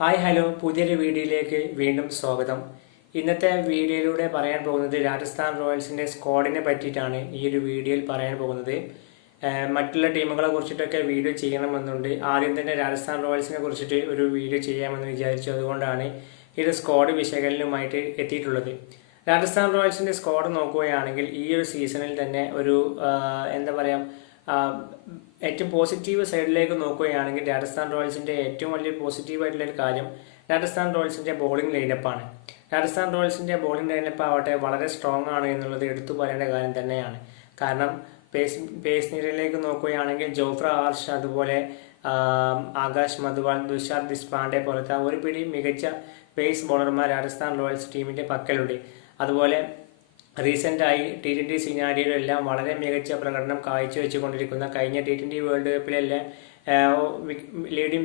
Hi hello പുതിയൊരു വീഡിയോയിലേക്ക് വീണ്ടും സ്വാഗതം. ഇന്നത്തെ വീഡിയോയിലൂടെ പറയാൻ പോകുന്നത് രാജസ്ഥാൻ റോയൽസിൻ്റെ സ്ക്വാഡിനെ പറ്റിയിട്ടാണ് ഈ ഒരു വീഡിയോയിൽ പറയാൻ പോകുന്നത്. മറ്റുള്ള ടീമുകളെ കുറിച്ചിട്ടൊക്കെ വീഡിയോ ചെയ്യണമെന്നുണ്ട്. ആദ്യം തന്നെ രാജസ്ഥാൻ റോയൽസിനെ കുറിച്ചിട്ട് ഒരു വീഡിയോ ചെയ്യാമെന്ന് വിചാരിച്ചു. അതുകൊണ്ടാണ് ഈ ഒരു സ്ക്വാഡ് വിശകലനവുമായിട്ട് എത്തിയിട്ടുള്ളത്. രാജസ്ഥാൻ റോയൽസിൻ്റെ സ്ക്വാഡ് നോക്കുകയാണെങ്കിൽ ഈ ഒരു സീസണിൽ തന്നെ ഒരു എന്താ പറയുക, ഏറ്റവും പോസിറ്റീവ് സൈഡിലേക്ക് നോക്കുകയാണെങ്കിൽ രാജസ്ഥാൻ റോയൽസിൻ്റെ ഏറ്റവും വലിയ പോസിറ്റീവായിട്ടുള്ള ഒരു കാര്യം രാജസ്ഥാൻ റോയൽസിൻ്റെ ബോളിംഗ് ലൈനപ്പാണ്. രാജസ്ഥാൻ റോയൽസിൻ്റെ ബോളിംഗ് ലൈനപ്പ് ആവട്ടെ വളരെ സ്ട്രോങ് ആണ് എന്നുള്ളത് എടുത്തു പറയേണ്ട കാര്യം തന്നെയാണ്. കാരണം പേസ് നിരയിലേക്ക് നോക്കുകയാണെങ്കിൽ ജോഫ്ര ആർഷ്, അതുപോലെ ആകാശ് മധുവാൾ, ദുഷാർ ദിസ്പാണ്ഡെ പോലത്തെ ഒരു പിടി മികച്ച പേസ് ബോളർമാർ രാജസ്ഥാൻ റോയൽസ് ടീമിൻ്റെ പക്കലുണ്ട്. അതുപോലെ റീസെൻ്റായി T20 സിനാരിയോയിലെല്ലാം വളരെ മികച്ച പ്രകടനം കാഴ്ചവെച്ചുകൊണ്ടിരിക്കുന്ന കഴിഞ്ഞ T20 വേൾഡ് കപ്പിലെല്ലാം ലീഡിംഗ്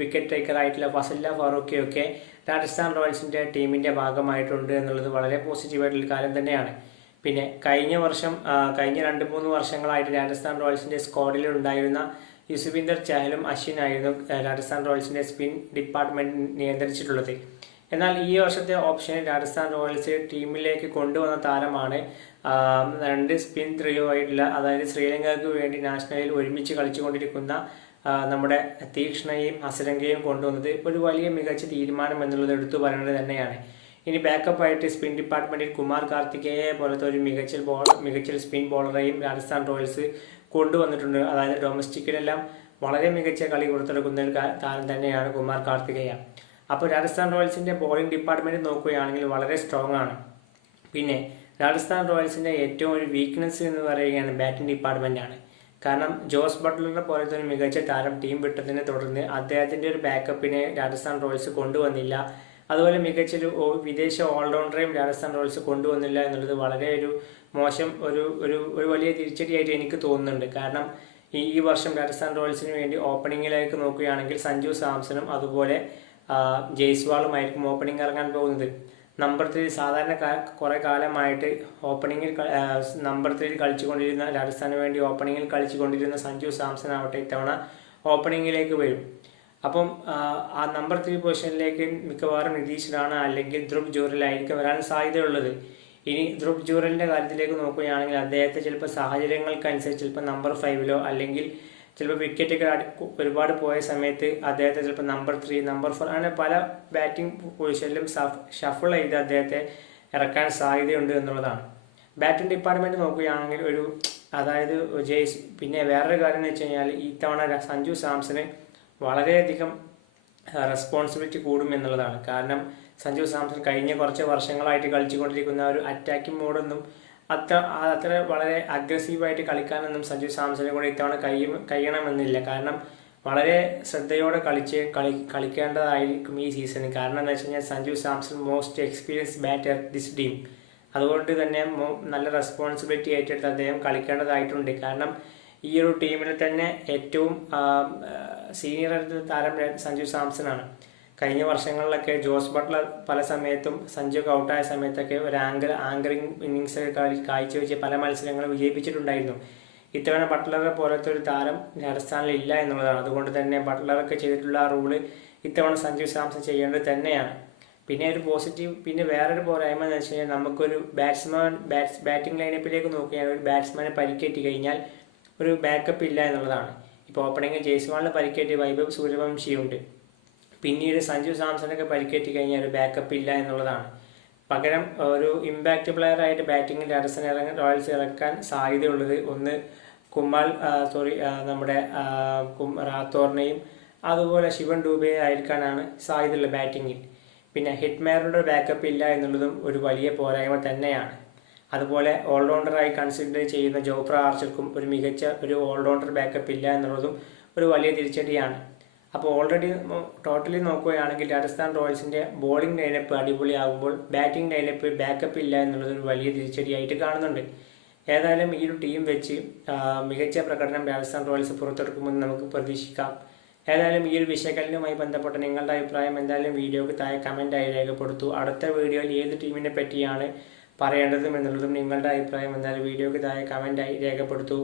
വിക്കറ്റ് ടേക്കറായിട്ടുള്ള ഫസല്ല ഫാറൂഖിയൊക്കെ രാജസ്ഥാൻ റോയൽസിൻ്റെ ടീമിൻ്റെ ഭാഗമായിട്ടുണ്ട് എന്നുള്ളത് വളരെ പോസിറ്റീവായിട്ടുള്ള കാര്യം തന്നെയാണ്. പിന്നെ കഴിഞ്ഞ 2-3 വർഷങ്ങളായിട്ട് രാജസ്ഥാൻ റോയൽസിൻ്റെ സ്ക്വാഡിൽ ഉണ്ടായിരുന്ന യുസ്വേന്ദ്ര ചഹലും അശ്വിനായിരുന്നു രാജസ്ഥാൻ റോയൽസിൻ്റെ സ്പിൻ ഡിപ്പാർട്ട്മെൻറ്റ് നിയന്ത്രിച്ചിട്ടുള്ളത്. എന്നാൽ ഈ വർഷത്തെ ഓപ്ഷനിൽ രാജസ്ഥാൻ റോയൽസ് ടീമിലേക്ക് കൊണ്ടുവന്ന താരമാണ് രണ്ട് സ്പിൻ ട്രിയോ ആയിട്ടുള്ള, അതായത് ശ്രീലങ്കയ്ക്ക് വേണ്ടി നാഷണലിൽ ഒരുമിച്ച് കളിച്ചുകൊണ്ടിരിക്കുന്ന നമ്മുടെ തീക്ഷ്ണയും ഹസരംഗയും കൊണ്ടുവന്നത് ഒരു വലിയ മികച്ച തീരുമാനം എന്നുള്ളത് എടുത്തു പറയേണ്ടത് തന്നെയാണ്. ഇനി ബാക്കപ്പായിട്ട് സ്പിൻ ഡിപ്പാർട്ട്മെന്റിൽ കുമാർ കാർത്തികേയെ പോലത്തെ ഒരു മികച്ച സ്പിൻ ബോളറെയും രാജസ്ഥാൻ റോയൽസ് കൊണ്ടുവന്നിട്ടുണ്ട്. അതായത് ഡൊമസ്റ്റിക്കിലെല്ലാം വളരെ മികച്ച കളി പുറത്തെടുക്കുന്ന ഒരു താരം തന്നെയാണ് കുമാർ കാർത്തികേയ. അപ്പോൾ രാജസ്ഥാൻ റോയൽസിൻ്റെ ബോളിംഗ് ഡിപ്പാർട്ട്മെൻറ്റ് നോക്കുകയാണെങ്കിൽ വളരെ സ്ട്രോങ് ആണ്. പിന്നെ രാജസ്ഥാൻ റോയൽസിൻ്റെ ഏറ്റവും ഒരു വീക്ക്നെസ് എന്ന് പറയുകയാണ് ബാറ്റിംഗ് ഡിപ്പാർട്ട്മെൻ്റ് ആണ്. കാരണം ജോസ് ബട്ട്ലറിനെ പോലത്തെ ഒരു മികച്ച താരം ടീം വിട്ടതിനെ തുടർന്ന് അദ്ദേഹത്തിൻ്റെ ഒരു ബാക്കപ്പിനെ രാജസ്ഥാൻ റോയൽസ് കൊണ്ടുവന്നില്ല. അതുപോലെ മികച്ചൊരു വിദേശ ഓൾറൗണ്ടറെയും രാജസ്ഥാൻ റോയൽസ് കൊണ്ടുവന്നില്ല എന്നുള്ളത് വളരെ ഒരു മോശം ഒരു വലിയ തിരിച്ചടിയായിട്ട് എനിക്ക് തോന്നുന്നുണ്ട്. കാരണം ഈ വർഷം രാജസ്ഥാൻ റോയൽസിന് വേണ്ടി ഓപ്പണിങ്ങിലേക്ക് നോക്കുകയാണെങ്കിൽ സഞ്ജു സാംസണും അതുപോലെ ജയ്സ്വാളുമായിരിക്കും ഓപ്പണിംഗ് ഇറങ്ങാൻ പോകുന്നത്. നമ്പർ 3 സാധാരണ കുറേ കാലമായിട്ട് ഓപ്പണിങ്ങിൽ നമ്പർ 3 കളിച്ചുകൊണ്ടിരുന്ന രാജസ്ഥാന് വേണ്ടി ഓപ്പണിങ്ങിൽ കളിച്ചുകൊണ്ടിരുന്ന സഞ്ജു സാംസൺ ആവട്ടെ ഇത്തവണ ഓപ്പണിങ്ങിലേക്ക് വരും. അപ്പം ആ നമ്പർ 3 പൊസിഷനിലേക്ക് മിക്കവാറും നിതീഷ് റാണ അല്ലെങ്കിൽ ധ്രുവ് ജൂറലായിരിക്കും വരാൻ സാധ്യതയുള്ളത്. ഇനി ധ്രുവ് ജൂറലിൻ്റെ കാര്യത്തിലേക്ക് നോക്കുകയാണെങ്കിൽ അദ്ദേഹത്തെ ചിലപ്പോൾ സാഹചര്യങ്ങൾക്കനുസരിച്ച് ചിലപ്പോൾ നമ്പർ 5-ലോ അല്ലെങ്കിൽ ചിലപ്പോൾ വിക്കറ്റൊക്കെ ഒരുപാട് പോയ സമയത്ത് അദ്ദേഹത്തെ ചിലപ്പോൾ നമ്പർ 3, നമ്പർ 4 അങ്ങനെ പല ബാറ്റിംഗ് പൊസിഷനിലും ഷഫിൾ ചെയ്ത് അദ്ദേഹത്തെ ഇറക്കാൻ സാധ്യതയുണ്ട് എന്നുള്ളതാണ്. ബാറ്റിംഗ് ഡിപ്പാർട്ട്മെൻറ്റ് നോക്കുകയാണെങ്കിൽ അതായത് പിന്നെ വേറൊരു കാര്യം എന്ന് വെച്ച് കഴിഞ്ഞാൽ ഇത്തവണ സഞ്ജു സാംസണ് വളരെയധികം റെസ്പോൺസിബിലിറ്റി കൂടും എന്നുള്ളതാണ്. കാരണം സഞ്ജു സാംസൺ കഴിഞ്ഞ കുറച്ച് വർഷങ്ങളായിട്ട് കളിച്ചുകൊണ്ടിരിക്കുന്ന ഒരു അറ്റാക്കിംഗ് മോഡൊന്നും അത്ര വളരെ അഗ്രസീവായിട്ട് കളിക്കാനൊന്നും സഞ്ജു സാംസനെ കൂടെ ഇത്തവണ കഴിയണമെന്നില്ല. കാരണം വളരെ ശ്രദ്ധയോടെ കളിക്കേണ്ടതായിരിക്കും ഈ സീസണിൽ. കാരണം എന്താ വെച്ച് കഴിഞ്ഞാൽ Sanju Samson most experience batter this team. അതുകൊണ്ട് തന്നെ നല്ല റെസ്പോൺസിബിലിറ്റി ഏറ്റെടുത്ത് അദ്ദേഹം കളിക്കേണ്ടതായിട്ടുണ്ട്. കാരണം ഈ ഒരു ടീമിൽ തന്നെ ഏറ്റവും സീനിയർ താരം സഞ്ജു സാംസൺ ആണ്. കഴിഞ്ഞ വർഷങ്ങളിലൊക്കെ ജോസ് ബട്ട്ലർ പല സമയത്തും സഞ്ജുക്ക് ഔട്ടായ സമയത്തൊക്കെ ഒരു ആങ്കറിങ് ഇന്നിങ്സ് കാഴ്ചവെച്ച് പല മത്സരങ്ങളും വിജയിപ്പിച്ചിട്ടുണ്ടായിരുന്നു. ഇത്തവണ ബട്ട്ലറെ പോലത്തെ ഒരു താരം രാജസ്ഥാനിൽ ഇല്ല എന്നുള്ളതാണ്. അതുകൊണ്ട് തന്നെ ബട്ട്ലറൊക്കെ ചെയ്തിട്ടുള്ള ആ റൂള് ഇത്തവണ സഞ്ജു സാംസൺ ചെയ്യേണ്ടത് തന്നെയാണ്. പിന്നെ വേറൊരു പോരായ്മ എന്ന് വെച്ച് കഴിഞ്ഞാൽ നമുക്കൊരു ബാറ്റിംഗ് ലൈനപ്പിലേക്ക് നോക്കിയാൽ ഒരു ബാറ്റ്സ്മാനെ പരിക്കേറ്റി കഴിഞ്ഞാൽ ഒരു ബാക്കപ്പ് ഇല്ല എന്നുള്ളതാണ്. ഇപ്പോൾ ഓപ്പണിംഗ് ജയ്സ്വാളിന് പരിക്കേറ്റി വൈഭവ് സൂര്യവംശിയുണ്ട്. പിന്നീട് സഞ്ജു സാംസണൊക്കെ പരിക്കേറ്റി കഴിഞ്ഞാൽ ഒരു ബാക്കപ്പ് ഇല്ല എന്നുള്ളതാണ്. പകരം ഒരു ഇമ്പാക്റ്റ് പ്ലെയർ ആയിട്ട് ബാറ്റിങ്ങിൽ രാജസ്ഥാൻ റോയൽസ് ഇറക്കാൻ സാധ്യതയുള്ളത് ഒന്ന് നമ്മുടെ റാത്തോറിനെയും അതുപോലെ ശിവൻ ഡൂബെ ആയിരിക്കാനാണ് സാധ്യതയുള്ളത് ബാറ്റിങ്ങിൽ. പിന്നെ ഹിറ്റ്മാരുടെ ബാക്കപ്പ് ഇല്ല എന്നുള്ളതും ഒരു വലിയ പോരായ്മ തന്നെയാണ്. അതുപോലെ ഓൾറൗണ്ടറായി കൺസിഡർ ചെയ്യുന്ന ജോഫ്ര ആർച്ചർക്കും ഒരു മികച്ച ഒരു ഓൾറൗണ്ടർ ബാക്കപ്പ് ഇല്ല എന്നുള്ളതും ഒരു വലിയ തിരിച്ചടിയാണ്. അപ്പോൾ ടോട്ടലി നോക്കുകയാണെങ്കിൽ രാജസ്ഥാൻ റോയൽസിൻ്റെ ബോളിംഗ് ലൈനപ്പ് അടിപൊളിയാകുമ്പോൾ ബാറ്റിംഗ് ലൈനപ്പ് ബാക്കപ്പ് ഇല്ല എന്നുള്ളത് ഒരു വലിയ തിരിച്ചടിയായിട്ട് കാണുന്നുണ്ട്. ഏതായാലും ഈ ഒരു ടീം വെച്ച് മികച്ച പ്രകടനം രാജസ്ഥാൻ റോയൽസ് പുറത്തെടുക്കുമെന്ന് നമുക്ക് പ്രതീക്ഷിക്കാം. ഏതായാലും ഈ ഒരു വിശകലനവുമായി ബന്ധപ്പെട്ട നിങ്ങളുടെ അഭിപ്രായം എന്തായാലും വീഡിയോക്ക് താഴെ കമൻറ്റായി രേഖപ്പെടുത്തൂ. അടുത്ത വീഡിയോയിൽ ഏത് ടീമിനെ പറ്റിയാണ് പറയേണ്ടതും എന്നുള്ളതും നിങ്ങളുടെ അഭിപ്രായം എന്തായാലും വീഡിയോക്ക് താഴെ കമൻറ്റായി രേഖപ്പെടുത്തൂ.